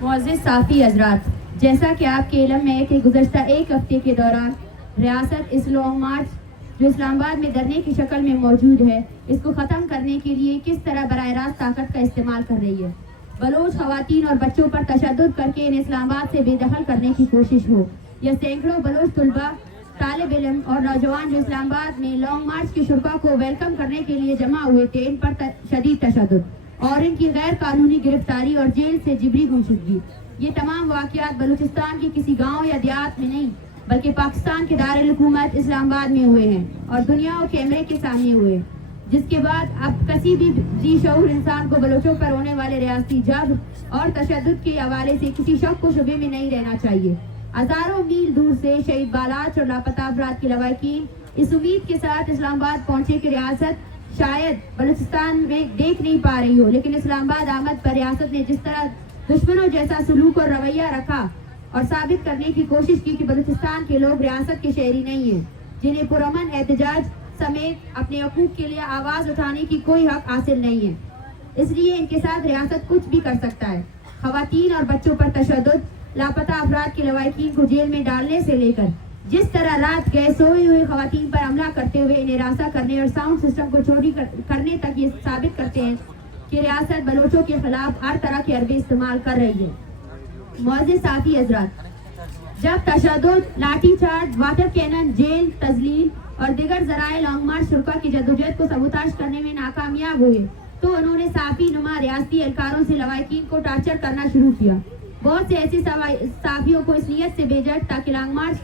معزز صافی حضرات، جیسا کہ آپ کے علم میں ہے کہ گزشتہ ایک ہفتے کے دوران ریاست اس لانگ مارچ جو اسلام آباد میں دھرنے کی شکل میں موجود ہے، اس کو ختم کرنے کے لیے کس طرح براہ راست طاقت کا استعمال کر رہی ہے۔ بلوچ خواتین اور بچوں پر تشدد کر کے انہیں اسلام آباد سے بے دخل کرنے کی کوشش ہو، یا سینکڑوں بلوچ طلباء، طالب علم اور نوجوان جو اسلام آباد میں لانگ مارچ کے شرکاء کو ویلکم کرنے کے لیے جمع ہوئے تھے، ان پر شدید تشدد اور ان کی غیر قانونی گرفتاری اور جیل سے جبری گمشدگی، یہ تمام واقعات بلوچستان کے کسی گاؤں یا دیہات میں نہیں بلکہ پاکستان کے دارالحکومت اسلام آباد میں ہوئے ہیں اور دنیا اور کیمرے کے سامنے ہوئے، جس کے بعد اب کسی بھی ذی شعور انسان کو بلوچوں پر ہونے والے ریاستی جبر اور تشدد کے حوالے سے کسی شک و شبے میں نہیں رہنا چاہیے۔ ہزاروں میل دور سے شہید بالاچ اور لاپتہ افراد کے لواحقین اس امید کے ساتھ اسلام آباد پہنچے کہ ریاست شاید بلوچستان میں دیکھ نہیں پا رہی ہو، لیکن اسلام آباد آمد پر ریاست نے جس طرح دشمنوں جیسا سلوک اور رویہ رکھا اور ثابت کرنے کی کوشش کی کہ بلوچستان کے لوگ ریاست کے شہری نہیں ہیں، جنہیں پرامن احتجاج سمیت اپنے حقوق کے لیے آواز اٹھانے کی کوئی حق حاصل نہیں ہے، اس لیے ان کے ساتھ ریاست کچھ بھی کر سکتا ہے۔ خواتین اور بچوں پر تشدد، لاپتہ افراد کے لواحقین کو جیل میں ڈالنے سے لے کر جس طرح رات گئے سوئی ہوئی خواتین پر حملہ کرتے ہوئے انہیں ہراساں کرنے اور ساؤنڈ سسٹم کو چوری کرنے تک یہ ثابت کرتے ہیں کہ ریاست بلوچوں کے خلاف ہر طرح کے حربے استعمال کر رہی ہے۔ معزز صافی حضرات، جب تشدد، لاٹھی چارج، واٹر کینن، جیل، تذلیل اور دیگر ذرائع لانگ مارچ شرکاء کی جدوجہد کو سبوتاژ کرنے میں ناکامیاب ہوئے تو انہوں نے صافی نما ریاستی اہلکاروں سے لواحقین کو ٹارچر کرنا شروع کیا۔ بہت سے ایسے صحافیوں کو اس نیت سے بھیجا تاکہ لانگ مارچ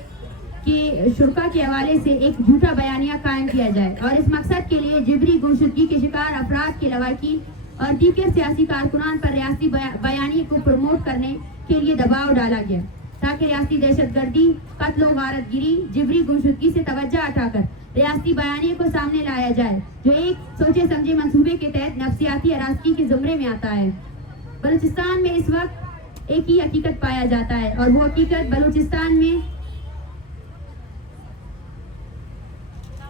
کے شرکاء کے حوالے سے ایک جھوٹا بیانیہ قائم کیا جائے اور اس مقصد کے لیے جبری گمشدگی کے شکار افراد کے لواحقین اور دیگر سیاسی کارکنان پر ریاستی بیانیے کو پروموٹ کرنے کے لیے دباؤ ڈالا گیا تاکہ ریاستی دہشت گردی، قتل و غارت گری، جبری گمشدگی سے توجہ ہٹا کر ریاستی بیانیے کو سامنے لایا جائے جو ایک سوچے سمجھے منصوبے کے تحت نفسیاتی ہراسگی کے زمرے میں آتا ہے۔ بلوچستان میں اس وقت ایک ہی حقیقت پایا جاتا ہے اور وہ حقیقت بلوچستان میں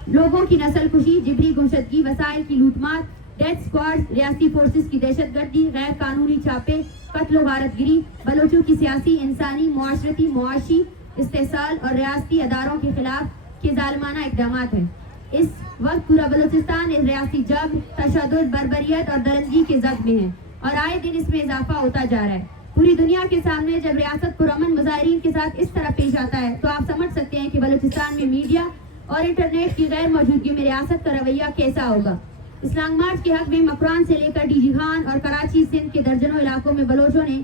لوگوں کی نسل کشی، جبری گمشدگی، وسائل کی لوٹ مار، ڈیتھ اسکواڈ، ریاستی فورسز کی دہشت گردی، غیر قانونی چھاپے، قتل و غارت گری، بلوچوں کی سیاسی، انسانی، معاشرتی، معاشی استحصال اور ریاستی اداروں کے خلاف کے ظالمانہ اقدامات ہیں۔ اس وقت پورا بلوچستان اس ریاستی جبر، تشدد، بربریت اور درندگی کے زد میں ہے اور آئے دن اس میں اضافہ ہوتا جا رہا ہے۔ پوری دنیا کے سامنے جب ریاست پرامن مظاہرین کے ساتھ اس طرح پیش آتا ہے تو آپ سمجھ سکتے ہیں کہ بلوچستان میں میڈیا اور انٹرنیٹ کی غیر موجودگی میں ریاست کا رویہ کیسا ہوگا۔ اسلام مارچ کے حق میں مکران سے لے کر ڈی جی خان اور کراچی سندھ کے درجنوں علاقوں میں بلوچوں نے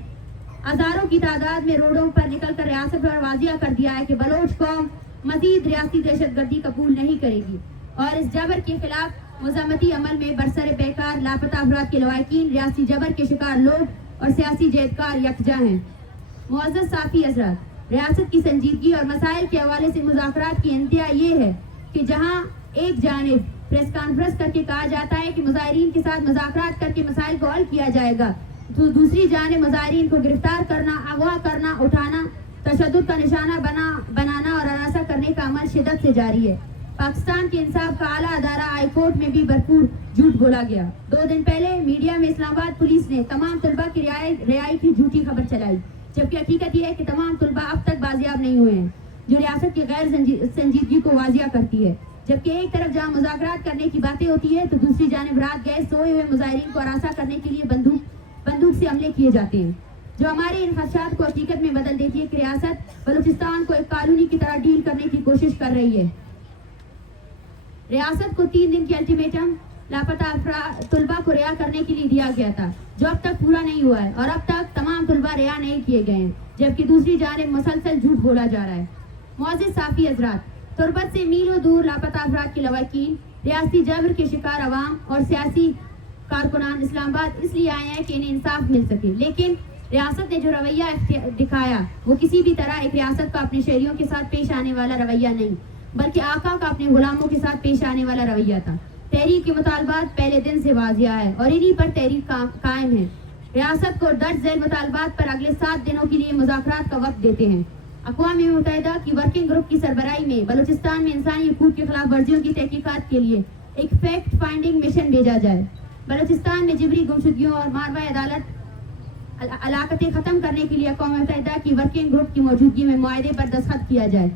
ہزاروں کی تعداد میں روڈوں پر نکل کر ریاست پر واضح کر دیا ہے کہ بلوچ قوم مزید ریاستی دہشت گردی قبول نہیں کرے گی اور اس جبر کے خلاف مزاحمتی عمل میں برسر پیکار لاپتہ افراد کے لواحقین، ریاستی جبر کے شکار لوگ اور سیاسی جہدکار یکجا ہیں۔ معزز صافی حضرات، ریاست کی سنجیدگی اور مسائل کے حوالے سے مذاکرات کی انتہا یہ ہے کہ جہاں ایک جانب پریس کانفرنس کر کے کہا جاتا ہے کہ مظاہرین کے ساتھ مذاکرات کر کے مسائل کو حل کیا جائے گا، تو دوسری جانب مظاہرین کو گرفتار کرنا، اغوا کرنا، اٹھانا، تشدد کا نشانہ بنانا اور ہراساں کرنے کا عمل شدت سے جاری ہے۔ پاکستان کے انصاف کا اعلیٰ ادارہ ہائی کورٹ میں بھی بھرپور جھوٹ بولا گیا۔ 2 دن پہلے میڈیا میں اسلام آباد پولیس نے تمام طلباء کی رہائی کی جھوٹی خبر چلائی، جبکہ حقیقت یہ ہے کہ تمام طلباء اب تک بازیاب نہیں ہوئے ہیں، جو ریاست کی غیر سنجیدگی کو واضح کرتی ہے۔ جبکہ ایک طرف جہاں مذاکرات کرنے کی باتیں ہوتی ہے تو دوسری جانب رات گئے سوئے ہوئے مظاہرین کو ہراساں کرنے کے لیے بندوق سے حملے کیے جاتے ہیں، جو ہمارے ان خدشات کو حقیقت میں بدل دیتی ہے کہ ریاست بلوچستان کو ایک کالونی کی طرح ڈیل کرنے کی کوشش کر رہی ہے۔ ریاست کو 3 دن کی الٹیمیٹم لاپتہ طلباء کو رہا کرنے کے لیے دیا گیا تھا، جو اب تک پورا نہیں ہوا ہے اور اب تک تمام طلباء رہا نہیں کیے گئے ہیں، جبکہ دوسری جانب مسلسل جھوٹ بولا جا رہا ہے۔ معزز صافی حضرات، تربت سے میلوں دور لاپتہ افراد کے لواحقین، ریاستی جبر کے شکار عوام اور سیاسی کارکنان اسلام آباد اس لیے آئے ہیں کہ انہیں انصاف مل سکے، لیکن ریاست نے جو رویہ دکھایا وہ کسی بھی طرح ایک ریاست کا اپنے شہریوں کے ساتھ پیش آنے والا رویہ نہیں، بلکہ آقا کا اپنے غلاموں کے ساتھ پیش آنے والا رویہ تھا۔ تحریک کے مطالبات پہلے دن سے واضح ہے اور انہی پر تحریک قائم ہے۔ ریاست کو درج ذیل مطالبات پر اگلے 7 دنوں کے لیے مذاکرات کا وقت دیتے ہیں۔ اقوام متحدہ کی ورکنگ گروپ کی سربراہی میں بلوچستان میں انسانی حقوق کی خلاف ورزیوں کی تحقیقات کے لیے ایک فیکٹ فائنڈنگ مشن بھیجا جائے۔ بلوچستان میں جبری گمشدگیوں اور ماروی عدالت علاقتیں ختم کرنے کے لیے اقوام متحدہ کی ورکنگ گروپ کی موجودگی میں معاہدے پر دستخط کیا جائے.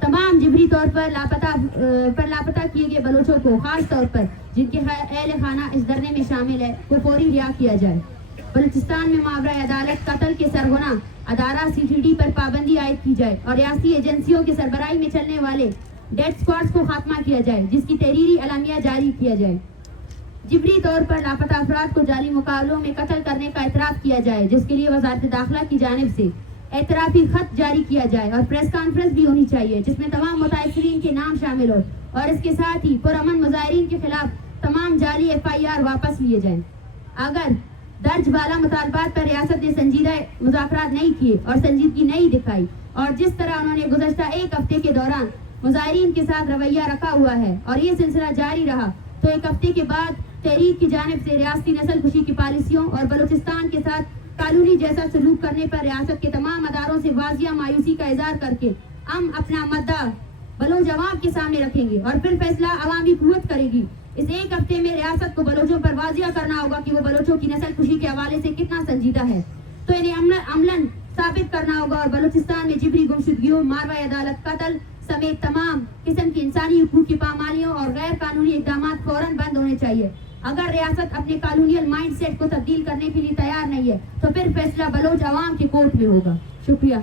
تمام جبری طور پر لاپتہ کیے گئے بلوچوں کو، خاص طور پر جن کے اہل خانہ اس دھرنے میں شامل ہے، کو فوری رہا کیا جائے. بلوچستان میں ماورائے عدالت قتل کے سرغنہ ادارہ CCD پر پابندی عائد کی جائے اور ریاستی ایجنسیوں کی سربراہی میں چلنے والے ڈیتھ اسکواڈز کو خاتمہ کیا جائے، جس کی تحریری اعلامیہ جاری کیا جائے. جبری طور پر لاپتہ افراد کو جعلی مقابلوں میں قتل کرنے کا اعتراف کیا جائے، جس کے لیے وزارت داخلہ کی جانب سے اعترافی خط جاری کیا جائے اور پریس کانفرنس بھی ہونی چاہیے جس میں تمام متاثرین کے نام شامل ہو اور اس کے ساتھ ہی پرامن مظاہرین کے خلاف تمام جعلی FIR واپس لیے جائیں. اگر درج بالا مطالبات پر ریاست نے سنجیدہ مذاکرات نہیں کیے اور سنجیدگی نہیں دکھائی اور جس طرح انہوں نے گزشتہ ایک ہفتے کے دوران مظاہرین کے ساتھ رویہ رکھا ہوا ہے اور یہ سلسلہ جاری رہا، تو ایک ہفتے کے بعد تحریک کی جانب سے ریاستی نسل کشی کی پالیسیوں اور بلوچستان کے ساتھ کالونی جیسا سلوک کرنے پر ریاست کے تمام اداروں سے واضح مایوسی کا اظہار کر کے ہم اپنا مدعا بلوچ عوام کے سامنے رکھیں گے اور پھر فیصلہ عوامی قوت کرے گی. اس ایک ہفتے میں ریاست کو بلوچوں پر واضح کرنا ہوگا کہ وہ بلوچوں کی نسل کشی کے حوالے سے کتنا سنجیدہ ہے، تو انہیں عملاً ثابت کرنا ہوگا اور بلوچستان میں جبری گمشدگیوں، ماروی عدالت قتل سمیت تمام قسم کی انسانی حقوق کی پامالیوں اور غیر قانونی اقدامات فوراً بند ہونے چاہیے. اگر ریاست اپنے کالونیل مائنڈ سیٹ کو تبدیل کرنے کے لیے تیار نہیں ہے تو پھر فیصلہ بلوچ عوام کے کورٹ میں ہوگا. شکریہ.